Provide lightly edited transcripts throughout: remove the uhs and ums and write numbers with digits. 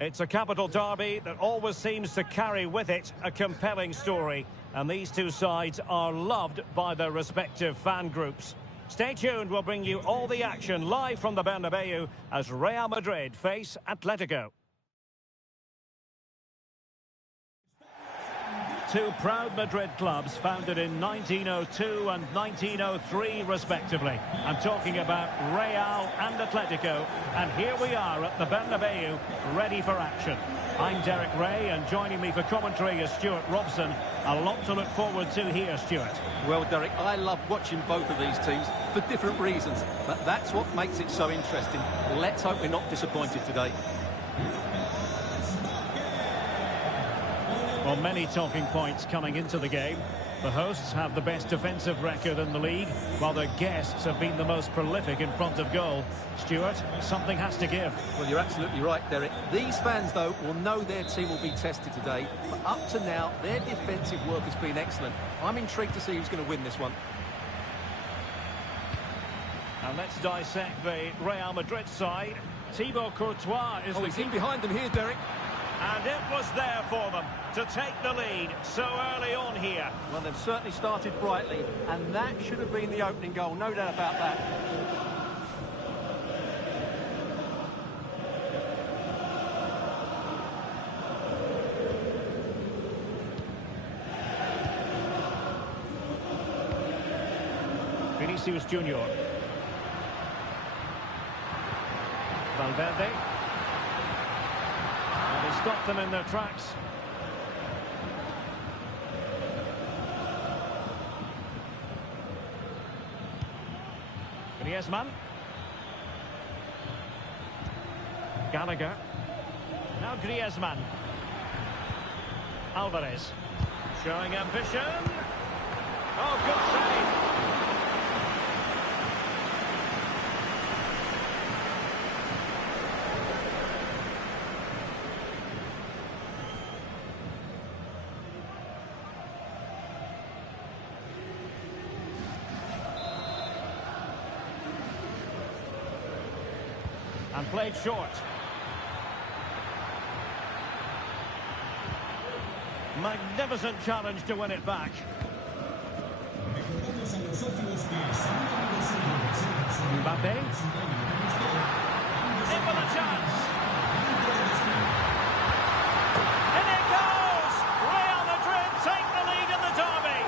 It's a capital derby that always seems to carry with it a compelling story. And these two sides are loved by their respective fan groups. Stay tuned, we'll bring you all the action live from the Bernabeu as Real Madrid face Atletico. Two proud Madrid clubs founded in 1902 and 1903 respectively. I'm talking about Real and Atletico, and here we are at the Bernabeu, ready for action. I'm Derek Ray, and joining me for commentary is Stuart Robson. A lot to look forward to here, Stuart. Well, Derek, I love watching both of these teams for different reasons, but that's what makes it so interesting. Let's hope we're not disappointed today. Well, many talking points coming into the game. The hosts have the best defensive record in the league, while their guests have been the most prolific in front of goal. Stuart, something has to give. Well, you're absolutely right, Derek. These fans, though, will know their team will be tested today. But up to now, their defensive work has been excellent. I'm intrigued to see who's going to win this one. And let's dissect the Real Madrid side. Thibaut Courtois is he's in behind them here, Derek. And it was there for them to take the lead so early on here. Well, they've certainly started brightly, and that should have been the opening goal, no doubt about that. Vinicius Junior. Valverde. And he stopped them in their tracks. Griezmann. Gallagher. Now Griezmann. Alvarez. Showing ambition. Oh, good save. And played short. Magnificent challenge to win it back. Mbappe. In with a chance. And it goes! Real Madrid take the lead in the derby.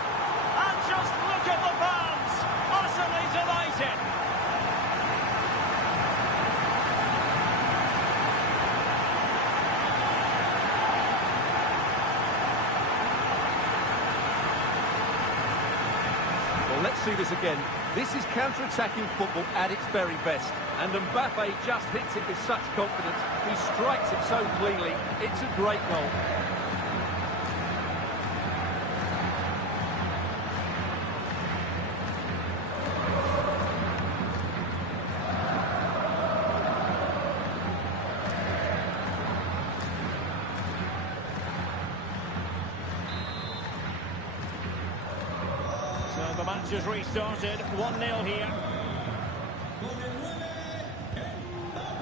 And just look at the fans. Utterly delighted. Let's see this again. This is counter-attacking football at its very best. And Mbappe just hits it with such confidence. He strikes it so cleanly. It's a great goal. The match has restarted, 1-0 here.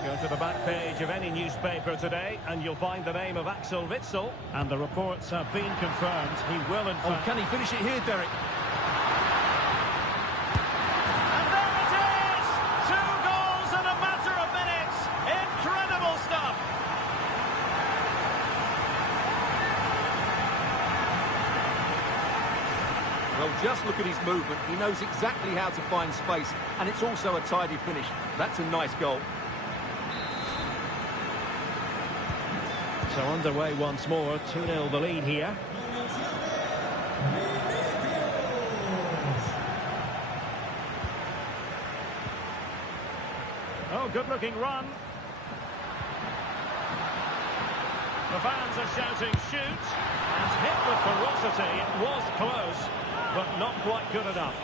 Go to the back page of any newspaper today and you'll find the name of Axel Witsel, and the reports have been confirmed. He will in fact... can he finish it here, Derek? And there it is! 2 goals in a matter of minutes! Incredible stuff! Well, just look at his movement. He knows exactly how to find space, and it's also a tidy finish. That's a nice goal. So underway once more, 2-0 the lead here. Oh, good-looking run. The fans are shouting, shoot, and hit with ferocity. It was close, but not quite good enough.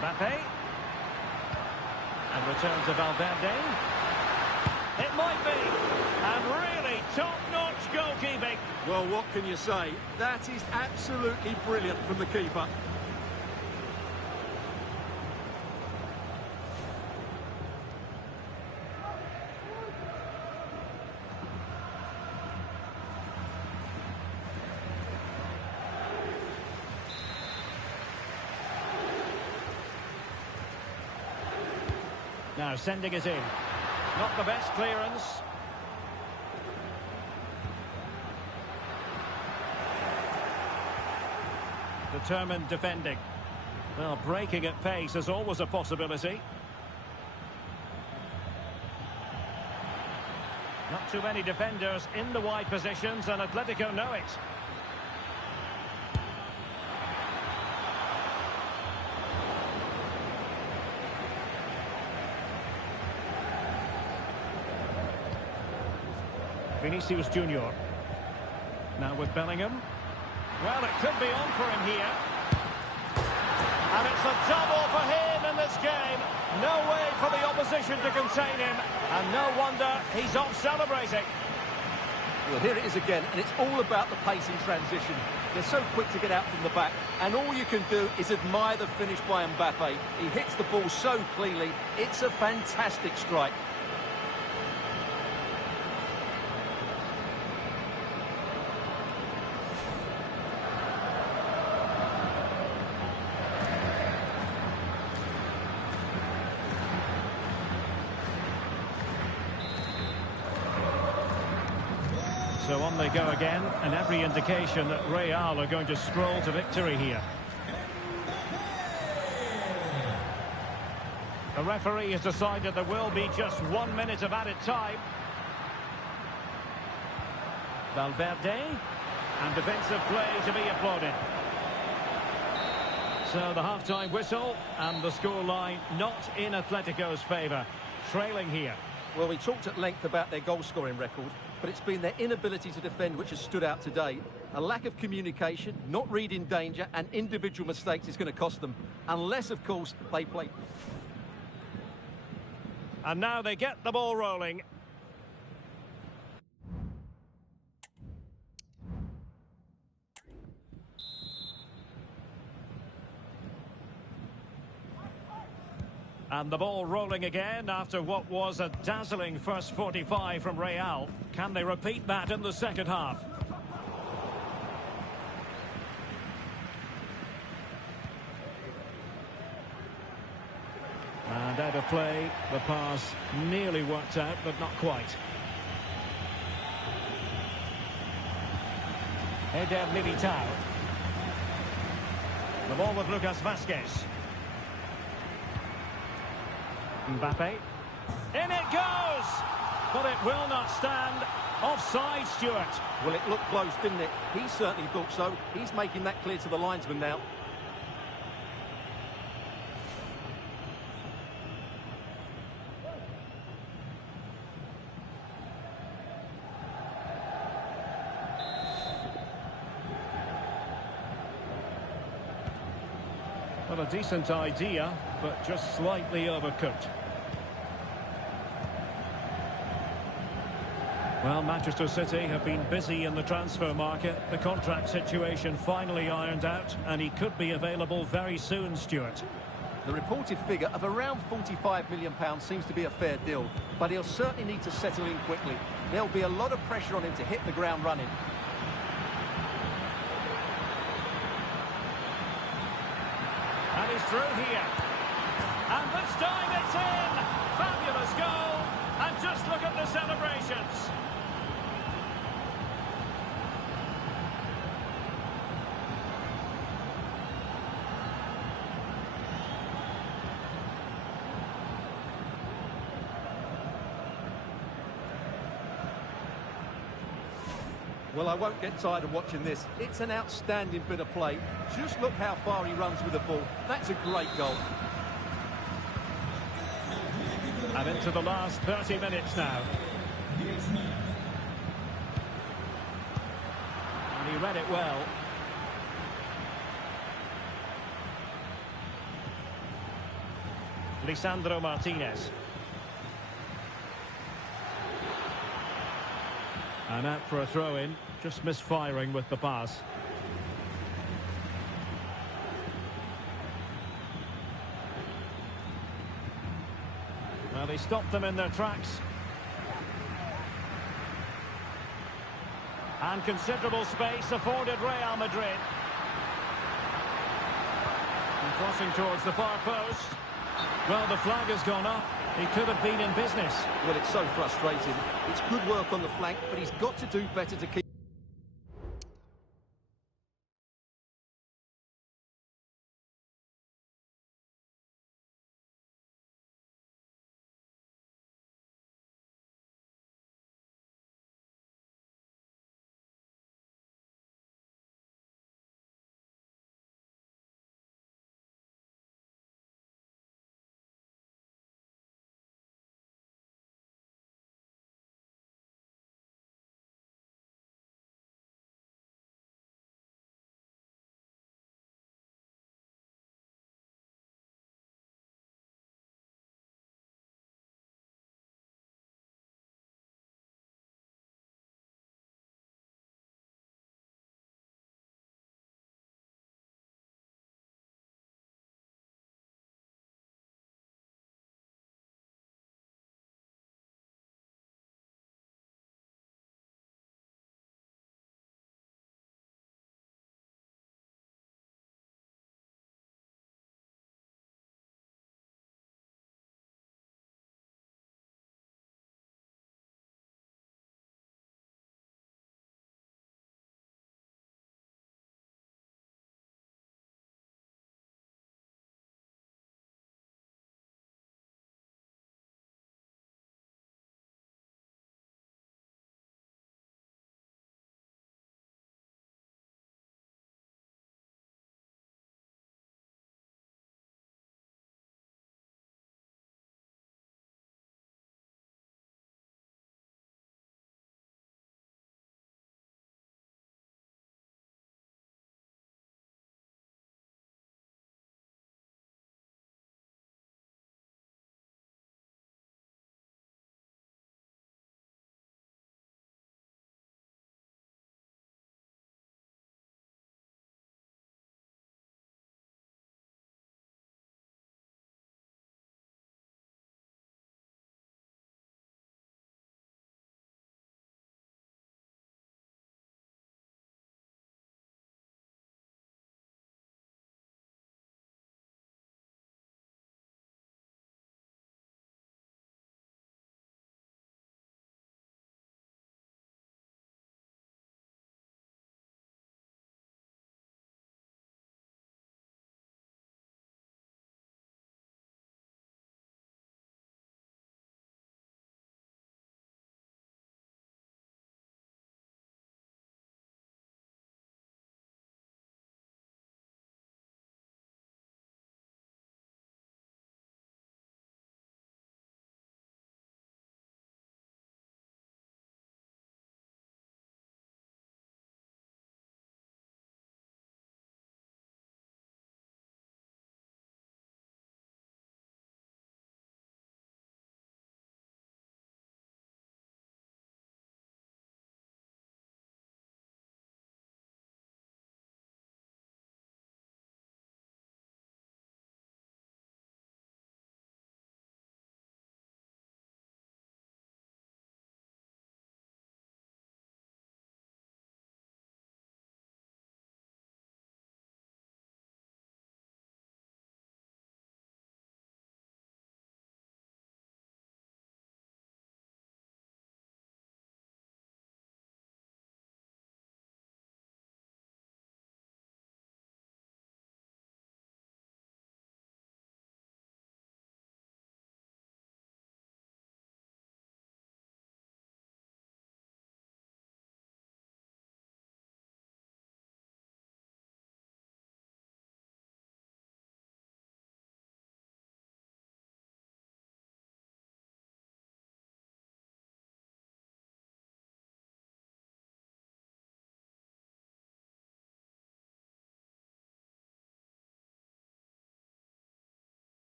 Mbappe. Return to Valverde. It might be. And really top-notch goalkeeping. Well, what can you say? That is absolutely brilliant from the keeper. Now sending it in. Not the best clearance. Determined defending. Well, breaking at pace is always a possibility. Not too many defenders in the wide positions, and Atletico know it. Vinicius Junior. Now with Bellingham. Well, it could be on for him here. And it's a double for him in this game. No way for the opposition to contain him. And no wonder he's off celebrating. Well, here it is again, and it's all about the pace in transition. They're so quick to get out from the back, and all you can do is admire the finish by Mbappe. He hits the ball so cleanly. It's a fantastic strike. So on they go again, and every indication that Real are going to stroll to victory here. The referee has decided there will be just 1 minute of added time. Valverde, and defensive play to be applauded. So the half-time whistle, and the scoreline not in Atletico's favour. Trailing here. Well, we talked at length about their goal-scoring record, but it's been their inability to defend which has stood out today. A lack of communication, not reading danger, and individual mistakes is going to cost them. Unless, of course, they play. And now they get the ball rolling. And the ball rolling again after what was a dazzling first 45 from Real. Can they repeat that in the second half? And out of play, the pass nearly worked out, but not quite. Eder Militao. The ball with Lucas Vazquez. Mbappe. In it goes! But it will not stand. Offside, Stuart. Well, it looked close, didn't it? He certainly thought so. He's making that clear to the linesman now. Well, a decent idea, but just slightly overcooked. Well, Manchester City have been busy in the transfer market. The contract situation finally ironed out, and he could be available very soon, Stuart. The reported figure of around £45 million seems to be a fair deal, but he'll certainly need to settle in quickly. There'll be a lot of pressure on him to hit the ground running. And he's through here. And this time it's in! Fabulous goal! And just look at the celebrations! Well, I won't get tired of watching this. It's an outstanding bit of play. Just look how far he runs with the ball. That's a great goal. And into the last 30 minutes now. And he read it well. Lisandro Martinez. And out for a throw-in, just misfiring with the pass. Well, he stopped them in their tracks. And considerable space afforded Real Madrid. And crossing towards the far post. Well, the flag has gone up. He could have been in business. Well, it's so frustrating. It's good work on the flank, but he's got to do better to keep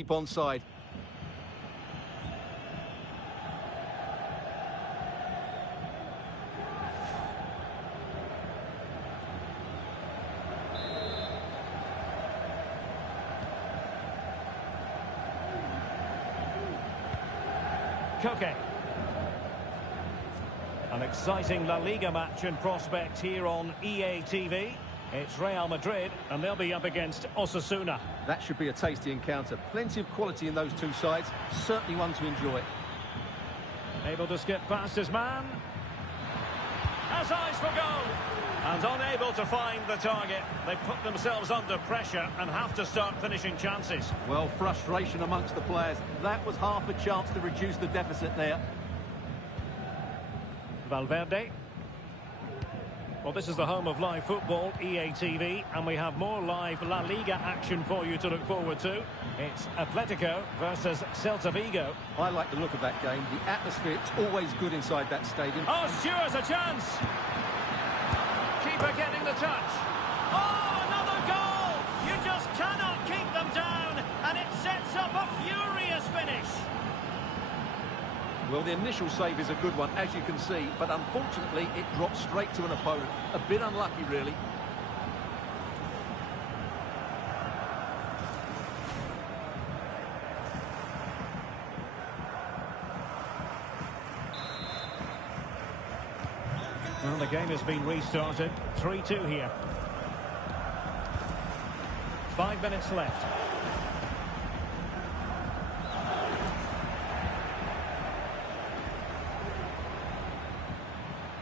Keep onside. Koke. An exciting La Liga match in prospect here on EA TV. It's Real Madrid, and they'll be up against Osasuna. That should be a tasty encounter. Plenty of quality in those two sides. Certainly one to enjoy. Able to skip past his man. Has eyes for goal. And unable to find the target. They put themselves under pressure and have to start finishing chances. Well, frustration amongst the players. That was half a chance to reduce the deficit there. Valverde. Well, this is the home of live football, EA TV, and we have more live La Liga action for you to look forward to. It's Atletico versus Celta Vigo. I like the look of that game. The atmosphere is always good inside that stadium. Oh, Stewart's a chance! Keeper getting the touch. Oh, another goal! You just cannot keep them down, and it sets up a furious finish. Well, the initial save is a good one, as you can see, but unfortunately it dropped straight to an opponent. A bit unlucky, really. Well, the game has been restarted. 3-2 here. 5 minutes left.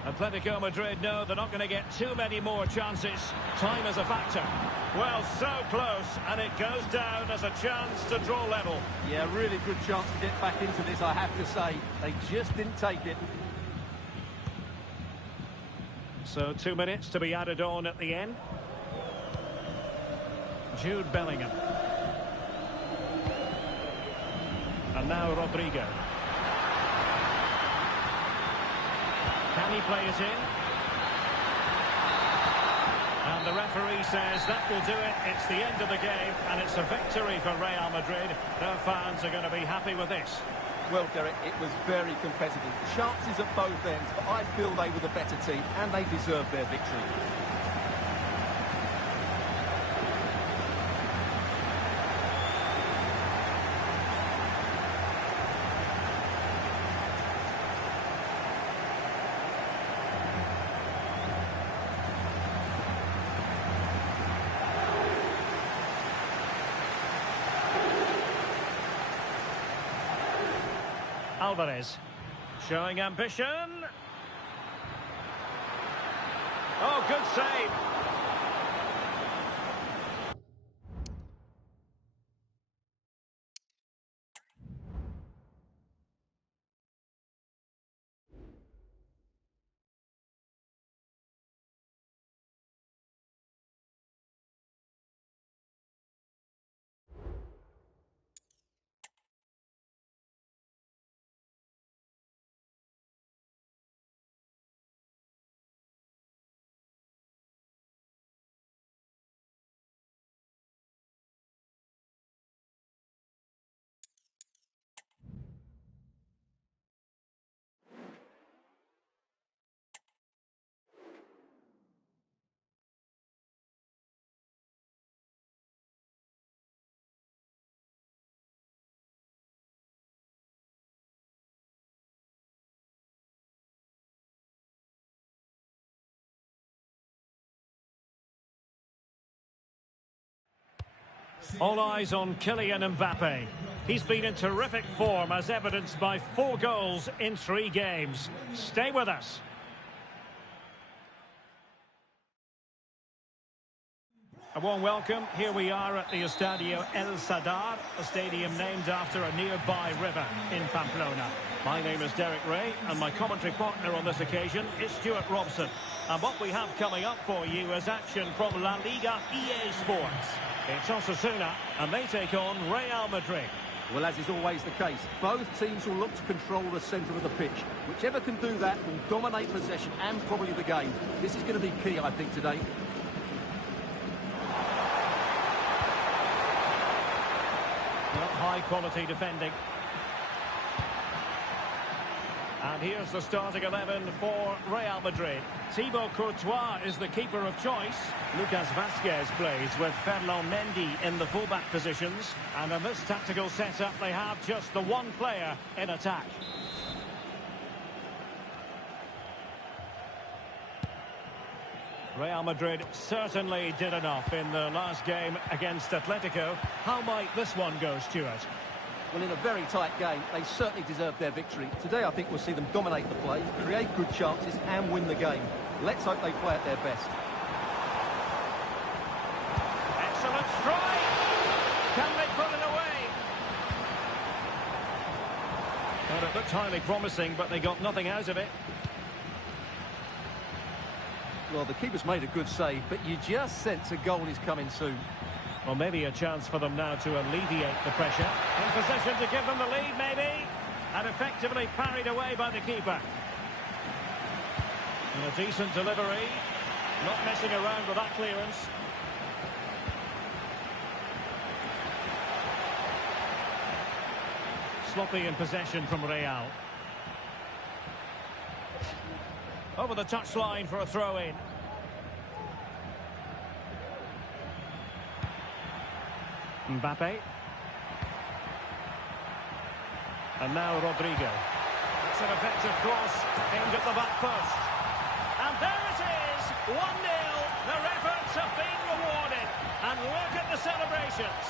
Atletico Madrid know they're not going to get too many more chances. Time is a factor. Well, so close, and it goes down as a chance to draw level. Yeah, really good chance to get back into this, I have to say. They just didn't take it. So 2 minutes to be added on at the end. Jude Bellingham. And now Rodrigo. Can he play it in? And the referee says that will do it. It's the end of the game, and it's a victory for Real Madrid. Their fans are going to be happy with this. Well, Derek, it was very competitive. Chances at both ends, but I feel they were the better team, and they deserved their victory. Alvarez showing ambition. Oh, good save. All eyes on Kylian Mbappe. He's been in terrific form, as evidenced by 4 goals in 3 games. Stay with us. A warm welcome. Here we are at the Estadio El Sadar, a stadium named after a nearby river in Pamplona. My name is Derek Ray, and my commentary partner on this occasion is Stuart Robson. And what we have coming up for you is action from La Liga EA Sports. It's Osasuna, and they take on Real Madrid. Well, as is always the case, both teams will look to control the centre of the pitch. Whichever can do that will dominate possession and probably the game. This is going to be key, I think, today. Well, high High-quality defending. And here's the starting 11 for Real Madrid. Thibaut Courtois is the keeper of choice. Lucas Vazquez plays with Ferland Mendy in the fullback positions. And in this tactical setup, they have just the one player in attack. Real Madrid certainly did enough in the last game against Atletico. How might this one go, Stuart? Well, in a very tight game, they certainly deserved their victory. Today, I think we'll see them dominate the play, create good chances and win the game. Let's hope they play at their best. Excellent strike! Can they put it away? Well, it looked highly promising, but they got nothing out of it. Well, the keeper's made a good save, but you just sense a goal is coming soon. Well, maybe a chance for them now to alleviate the pressure. In position to give them the lead, maybe. And effectively parried away by the keeper. And a decent delivery. Not messing around with that clearance. Sloppy in possession from Real. Over the touchline for a throw-in. Mbappe. And now Rodrigo. That's an effective cross aimed at the back post. And there it is, 1-0. Their efforts have been rewarded. And look at the celebrations.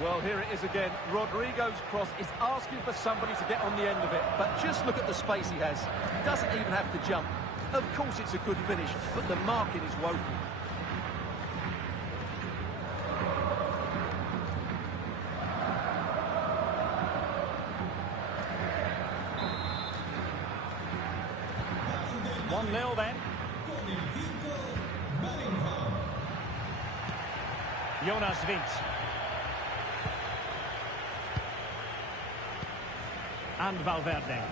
Well, here it is again. Rodrigo's cross is asking for somebody to get on the end of it. But just look at the space he has. He doesn't even have to jump. Of course it's a good finish, but the marking is woeful. One-nil then. Jonas Wind. And Valverde.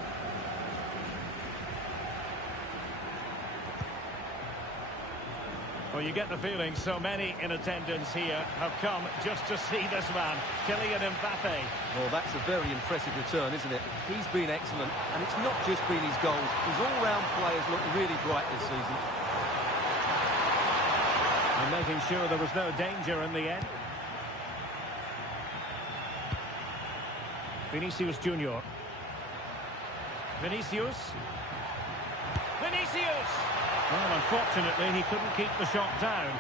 Well, you get the feeling so many in attendance here have come just to see this man, Kylian Mbappe. Well, that's a very impressive return, isn't it? He's been excellent, and it's not just been his goals. His all-round play has looked really bright this season. And making sure there was no danger in the end. Vinicius Junior. Vinicius. Well, unfortunately, he couldn't keep the shot down.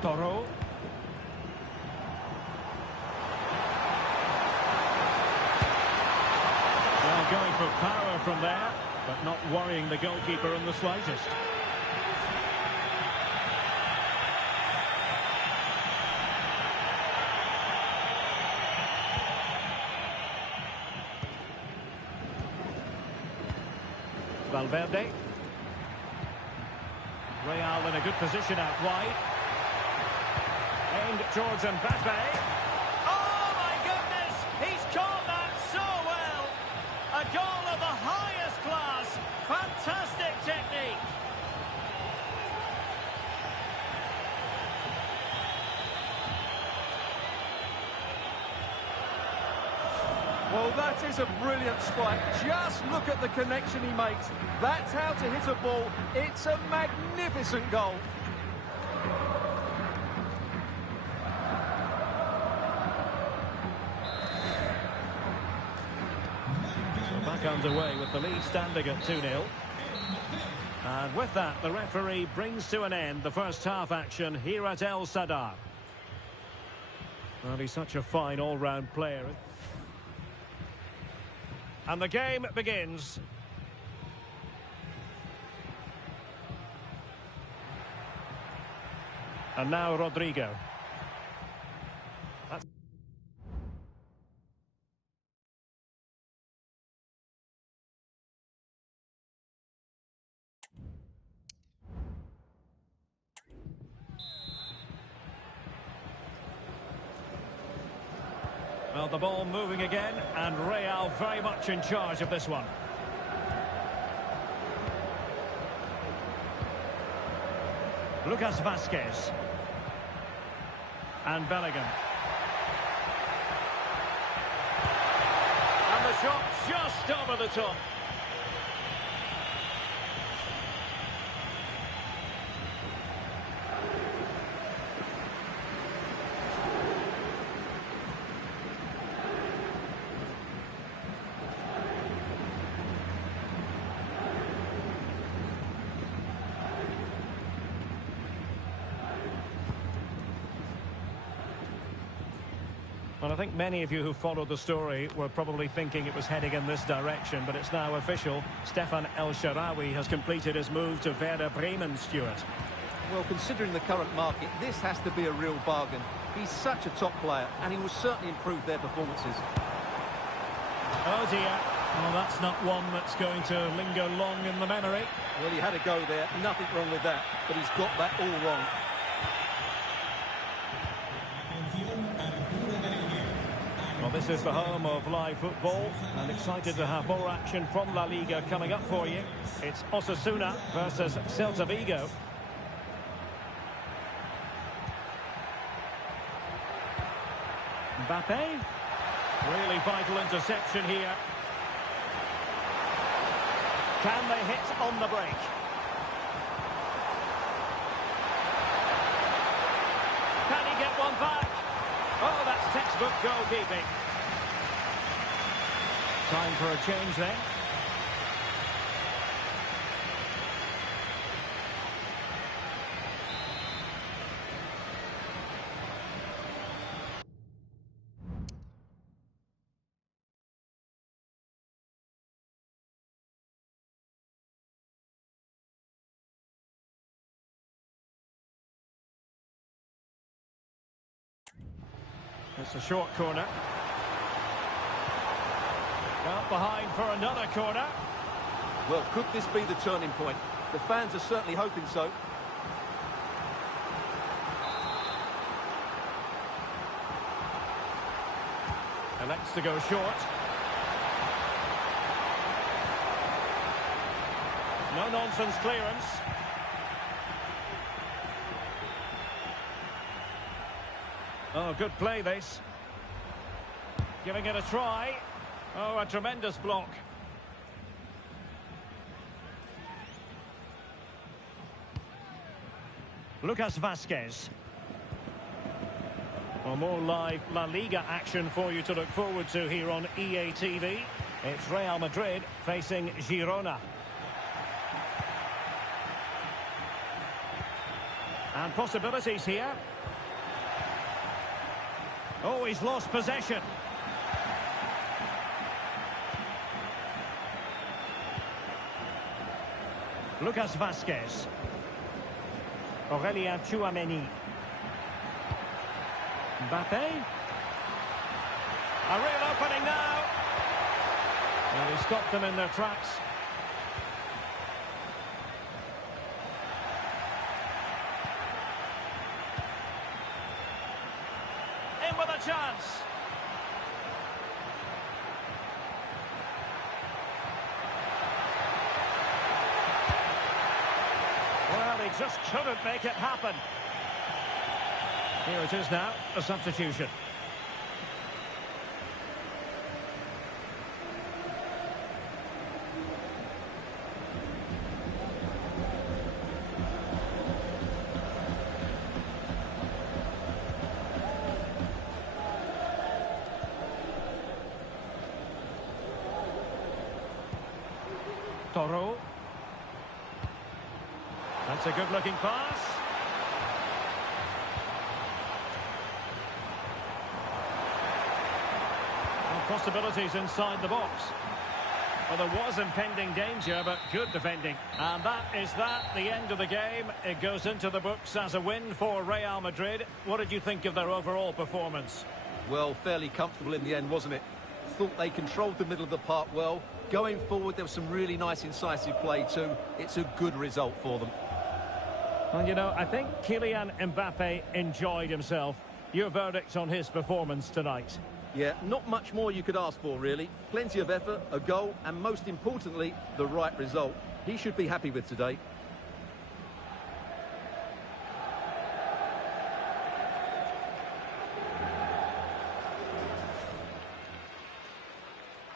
Toro. Well, going for power from there, but not worrying the goalkeeper in the slightest. Valverde. Real in a good position out wide. Aimed towards Mbappe. Oh, my goodness! He's caught that so well! A goal of the highest class. Fantastic technique. Well, that is a brilliant strike. Just look at the connection he makes. That's how to hit a ball. It's a magnificent goal. Back underway with the lead standing at 2-0. And with that, the referee brings to an end the first half action here at El Sadar. Well, he's such a fine all-round player. And the game begins. And now Rodrigo. Well, the ball moving again, and Real very much in charge of this one. Lucas Vasquez. And Bellingham. And the shot just over the top. Well, I think many of you who followed the story were probably thinking it was heading in this direction, but it's now official. Stefan El Shaarawy has completed his move to Werder Bremen, Stuart. Well, considering the current market, this has to be a real bargain. He's such a top player, and he will certainly improve their performances. Oh dear. Well, that's not one that's going to linger long in the memory. Well, he had a go there. Nothing wrong with that, but he's got that all wrong. Well, this is the home of live football, and excited to have more action from La Liga coming up for you. It's Osasuna versus Celta Vigo. Mbappe. Really vital interception here. Can they hit on the break? Can he get one back? Oh, that's textbook goalkeeping. Time for a change then. It's a short corner. Out behind for another corner. Well, could this be the turning point? The fans are certainly hoping so. Elects to go short. No-nonsense clearance. Oh, good play this. Giving it a try. Oh, a tremendous block. Lucas Vasquez. Well, more live La Liga action for you to look forward to here on EA TV. It's Real Madrid facing Girona. And possibilities here. Oh, he's lost possession. Lucas Vasquez. Aurélien Tchouameni. Mbappe. A real opening now. And he stopped them in their tracks. In with a chance. Well, he just couldn't make it happen. Here it is now, a substitution. Toro. That's a good-looking pass. And possibilities inside the box. Well, there was impending danger, but good defending. And that is the end of the game. It goes into the books as a win for Real Madrid. What did you think of their overall performance? Well, fairly comfortable in the end, wasn't it? Thought they controlled the middle of the park well. Going forward, there was some really nice incisive play too. It's a good result for them. Well, you know, I think Kylian Mbappe enjoyed himself. Your verdict on his performance tonight? Yeah, not much more you could ask for, really. Plenty of effort, a goal, and most importantly, the right result. He should be happy with today.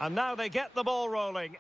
And now they get the ball rolling.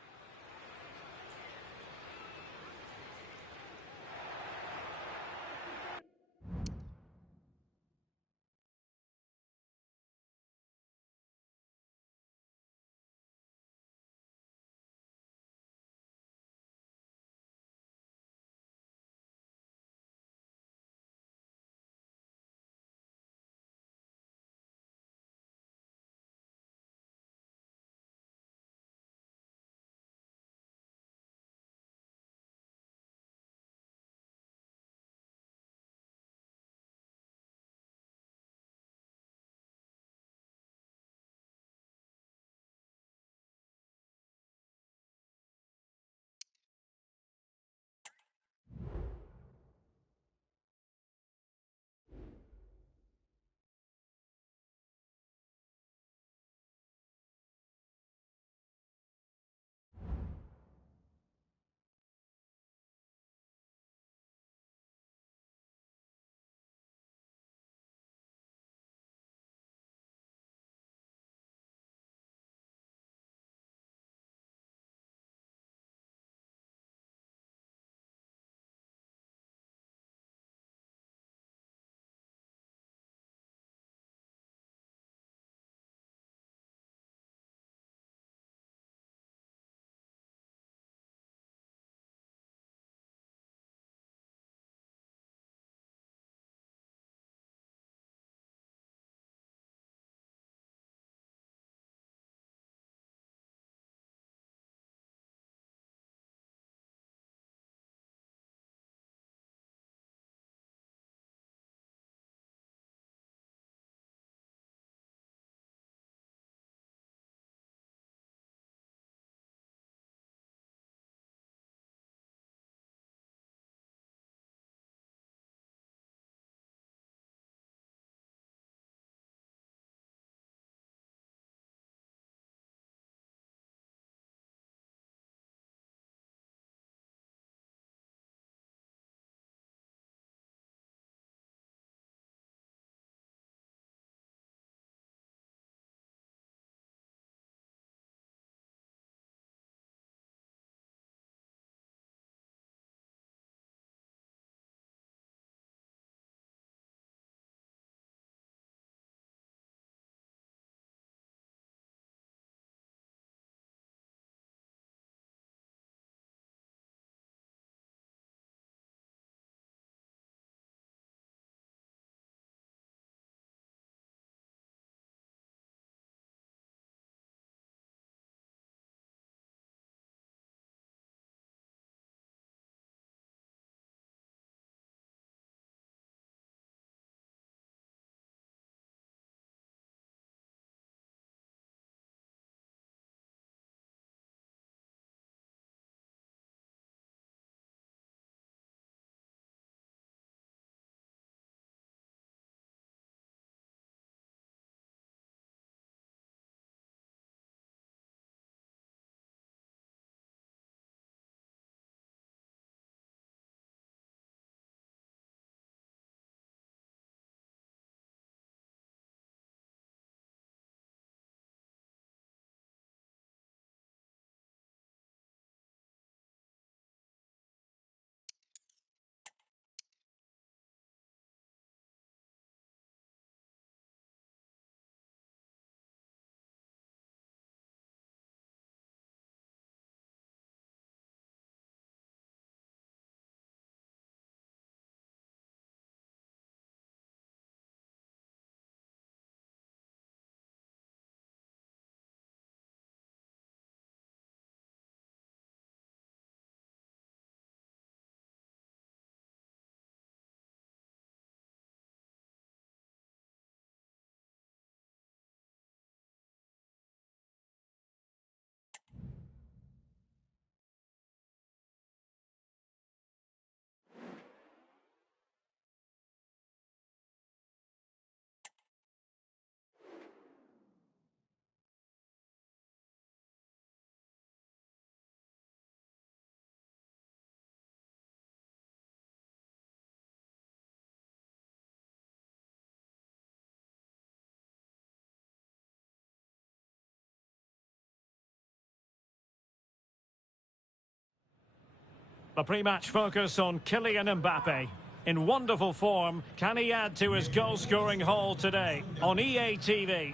A pre-match focus on Kylian Mbappe. In wonderful form, can he add to his goal-scoring haul today on EA TV?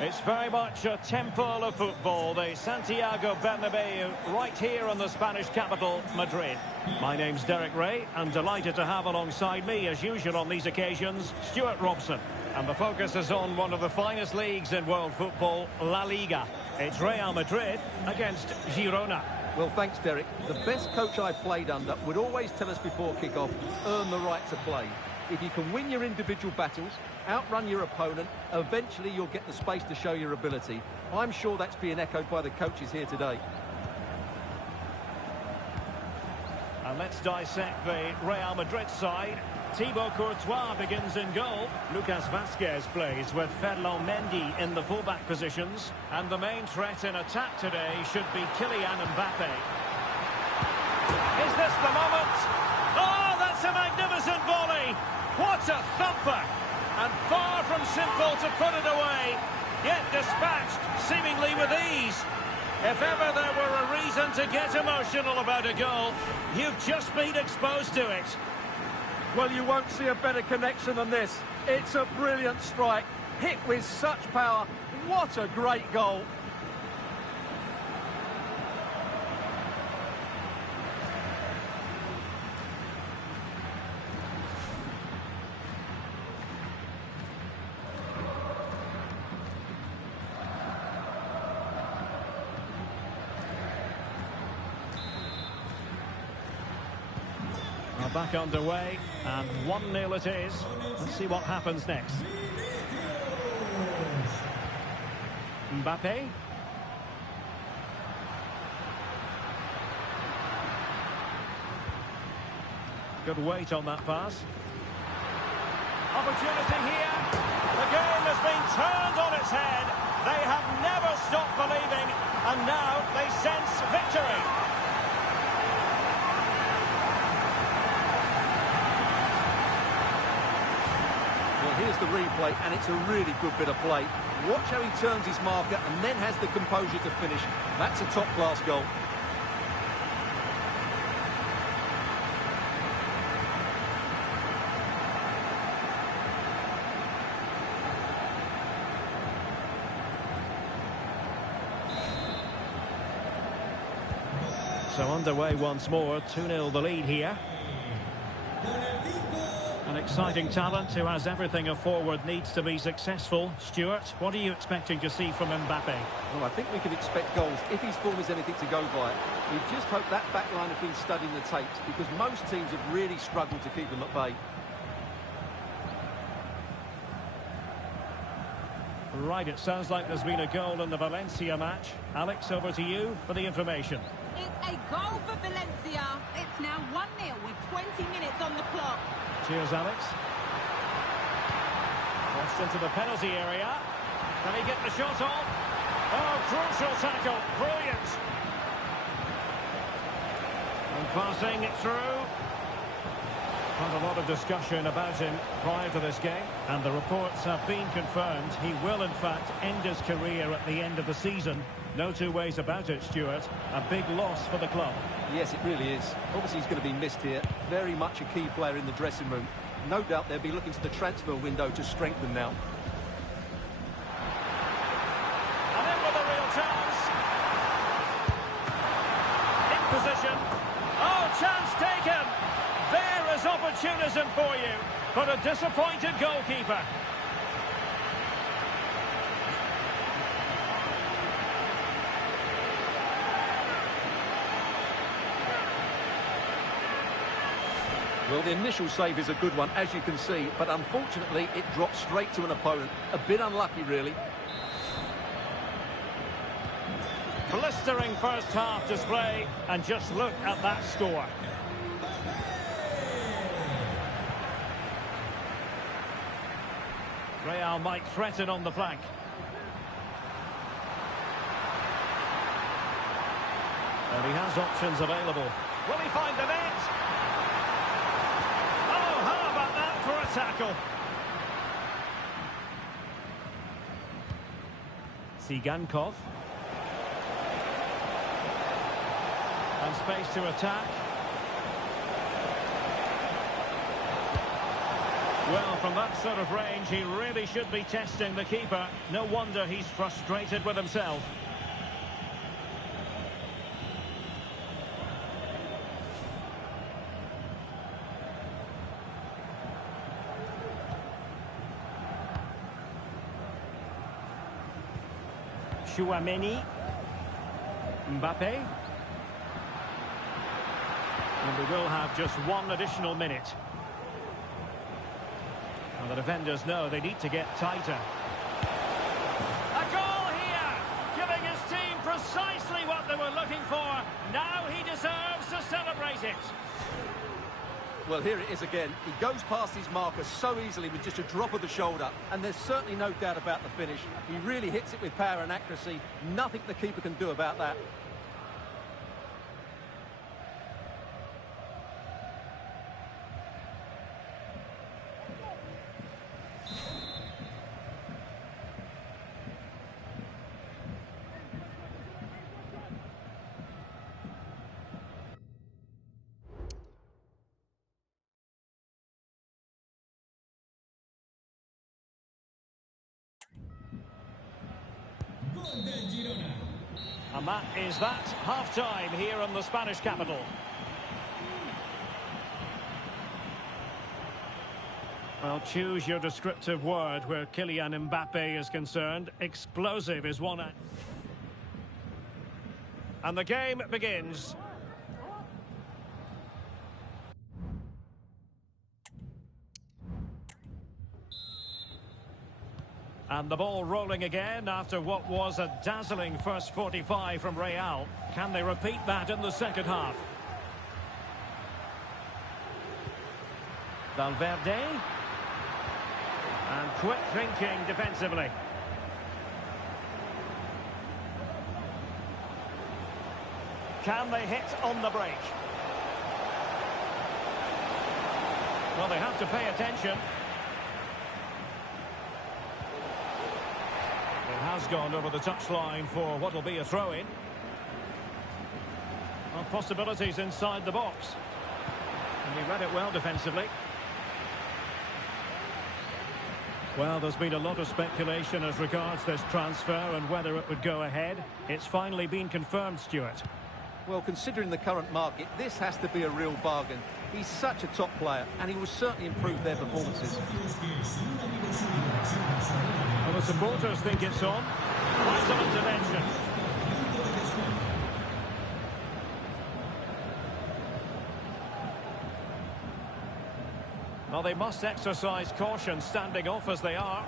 It's very much a temple of football, the Santiago Bernabeu, right here in the Spanish capital, Madrid. My name's Derek Ray, and delighted to have alongside me, as usual on these occasions, Stuart Robson. And the focus is on one of the finest leagues in world football, La Liga. It's Real Madrid against Girona. Well, thanks, Derek. The best coach I played under would always tell us before kick-off, earn the right to play. If you can win your individual battles, outrun your opponent, eventually you'll get the space to show your ability. I'm sure that's being echoed by the coaches here today. And let's dissect the Real Madrid side. Thibaut Courtois begins in goal. Lucas Vazquez plays with Ferland Mendy in the fullback positions. And the main threat in attack today should be Kylian Mbappe. Is this the moment? Oh, that's a magnificent volley! What a thumper! And far from simple to put it away, yet dispatched seemingly with ease. If ever there were a reason to get emotional about a goal, you've just been exposed to it. Well, you won't see a better connection than this. It's a brilliant strike, hit with such power. What a great goal. Back underway, and 1-0 it is. Let's see what happens next. Mbappe. Good weight on that pass. Opportunity here. The game has been turned on its head. They have never stopped believing, and now they sense victory. Here's the replay, and it's a really good bit of play. Watch how he turns his marker and then has the composure to finish. That's a top-class goal. So underway once more, 2-0 the lead here. An exciting talent who has everything a forward needs to be successful. Stuart, what are you expecting to see from Mbappe? Well, I think we can expect goals if his form is anything to go by. We just hope that back line has been studying the tapes, because most teams have really struggled to keep them at bay. Right, it sounds like there's been a goal in the Valencia match. Alex, over to you for the information. It's a goal for Valencia. It's now 1-0 with 20 minutes on the clock. Cheers, Alex. Crossed into the penalty area. Can he get the shot off? Oh, crucial tackle. Brilliant. And passing it through. Had a lot of discussion about him prior to this game, and the reports have been confirmed. He will, in fact, end his career at the end of the season. No two ways about it, Stuart. A big loss for the club. Yes, it really is. Obviously, he's going to be missed here. Very much a key player in the dressing room. No doubt they'll be looking to the transfer window to strengthen now. And in with a real chance. In position. Oh, chance taken. There is opportunism for you, but a disappointed goalkeeper. Well, the initial save is a good one, as you can see, but unfortunately it dropped straight to an opponent. A bit unlucky, really. Blistering first half display, and just look at that score. Real might threaten on the flank. And he has options available. Will he find the net? Oh, how about that for a tackle? Tsigankov. And space to attack. Well, from that sort of range, he really should be testing the keeper. No wonder he's frustrated with himself. Chouameni. Mbappe. And we will have just one additional minute. And the defenders know they need to get tighter. A goal here! Giving his team precisely what they were looking for. Now he deserves to celebrate it. Well, here it is again. He goes past his marker so easily with just a drop of the shoulder. And there's certainly no doubt about the finish. He really hits it with power and accuracy. Nothing the keeper can do about that. And that is that half-time here in the Spanish capital. Well, choose your descriptive word where Kylian Mbappe is concerned. Explosive is one. And the game begins. And the ball rolling again after what was a dazzling first 45 from Real. Can they repeat that in the second half? Valverde. And quick thinking defensively. Can they hit on the break? Well, they have to pay attention. Has gone over the touchline for what will be a throw-in. Well, possibilities inside the box. And he read it well defensively. Well, there's been a lot of speculation as regards this transfer and whether it would go ahead. It's finally been confirmed, Stuart. Well, considering the current market, this has to be a real bargain. He's such a top player, and he will certainly improve their performances. Well, the supporters think it's on. Vital intervention. Well, they must exercise caution standing off as they are.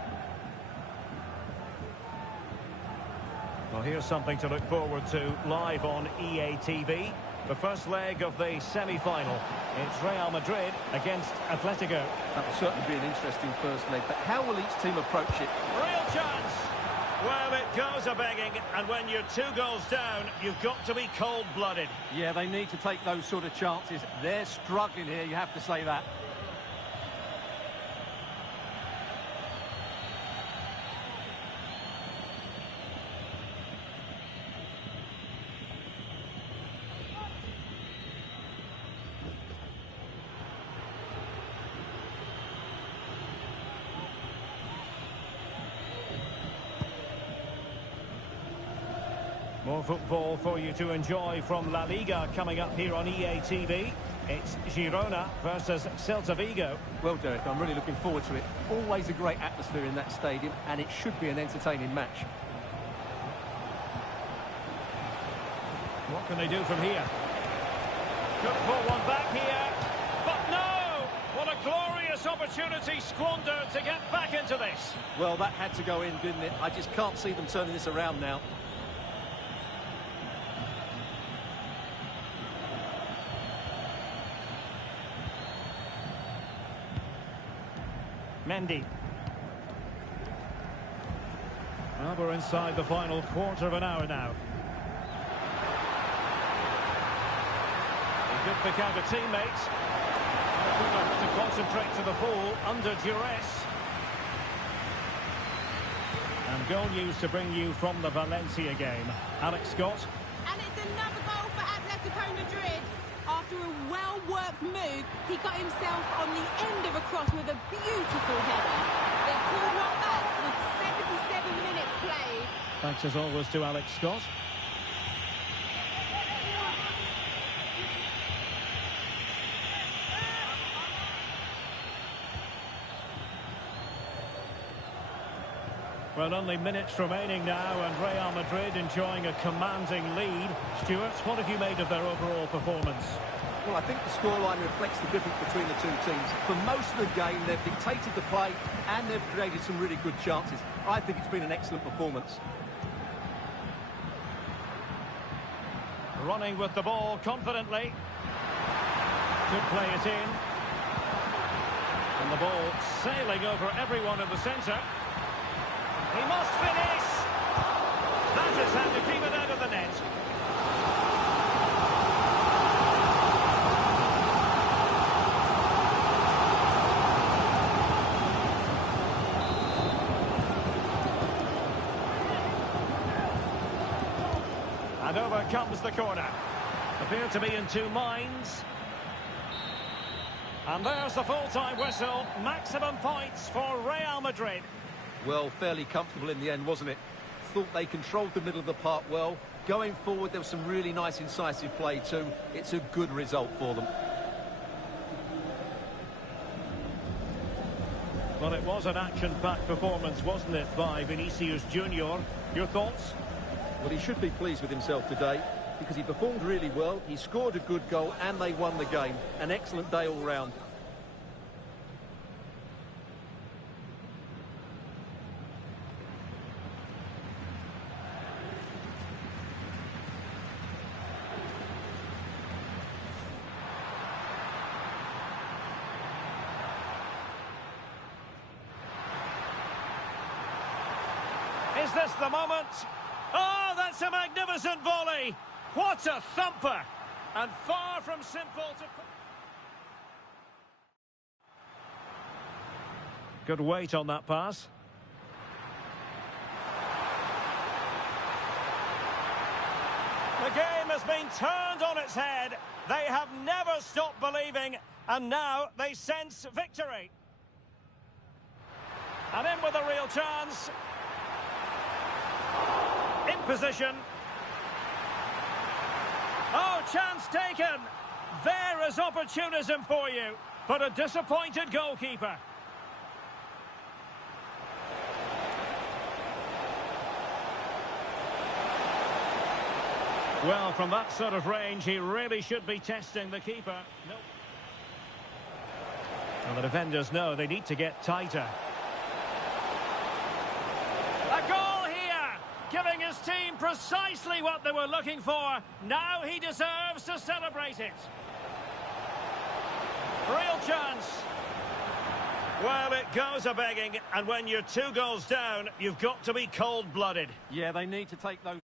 Well, here's something to look forward to live on EA TV. The first leg of the semi-final. It's Real Madrid against Atletico. That will certainly be an interesting first leg, but how will each team approach it? Real chance! Well, it goes a-begging, and when you're 2 goals down, you've got to be cold-blooded. Yeah, they need to take those sort of chances. They're struggling here, you have to say that. More football for you to enjoy from La Liga coming up here on EA TV. It's Girona versus Celta Vigo. Well, Derek, I'm really looking forward to it. Always a great atmosphere in that stadium, and it should be an entertaining match. What can they do from here? Could pull one back here, but no! What a glorious opportunity squandered to get back into this. Well, that had to go in, didn't it? I just can't see them turning this around now. Mendy. Well, we're inside the final quarter of an hour now. He could pick out a teammate. To concentrate to the ball under duress. And goal news to bring you from the Valencia game. Alex Scott. And it's another goal for Atletico Madrid. After a well-worked move, he got himself on the end of a cross with a beautiful header. They pulled one back with 77 minutes played. Thanks as always to Alex Scott. Well, only minutes remaining now, and Real Madrid enjoying a commanding lead. Stuart, what have you made of their overall performance? Well, I think the scoreline reflects the difference between the two teams. For most of the game, they've dictated the play and they've created some really good chances. I think it's been an excellent performance. Running with the ball confidently. Could play it in. And the ball sailing over everyone in the centre. He must finish! That is how to keep it out of the net. And over comes the corner. Appear to be in two minds. And there's the full-time whistle. Maximum points for Real Madrid. Well, fairly comfortable in the end, wasn't it? Thought they controlled the middle of the park well. Going forward, there was some really nice incisive play too. It's a good result for them. Well, it was an action-packed performance, wasn't it, by Vinicius Junior? Your thoughts? Well, he should be pleased with himself today because he performed really well. He scored a good goal and they won the game. An excellent day all round. Is this the moment? Oh, that's a magnificent volley! What a thumper! And far from simple to... Good weight on that pass. The game has been turned on its head. They have never stopped believing, and now they sense victory. And in with a real chance. In position. Oh, chance taken. There is opportunism for you, but a disappointed goalkeeper. Well, from that sort of range, he really should be testing the keeper. Nope. And the defenders know they need to get tighter. A goal here, giving his team precisely what they were looking for. Now he deserves to celebrate it. Real chance. Well, it goes a-begging, and when you're 2 goals down, you've got to be cold-blooded. Yeah, they need to take those...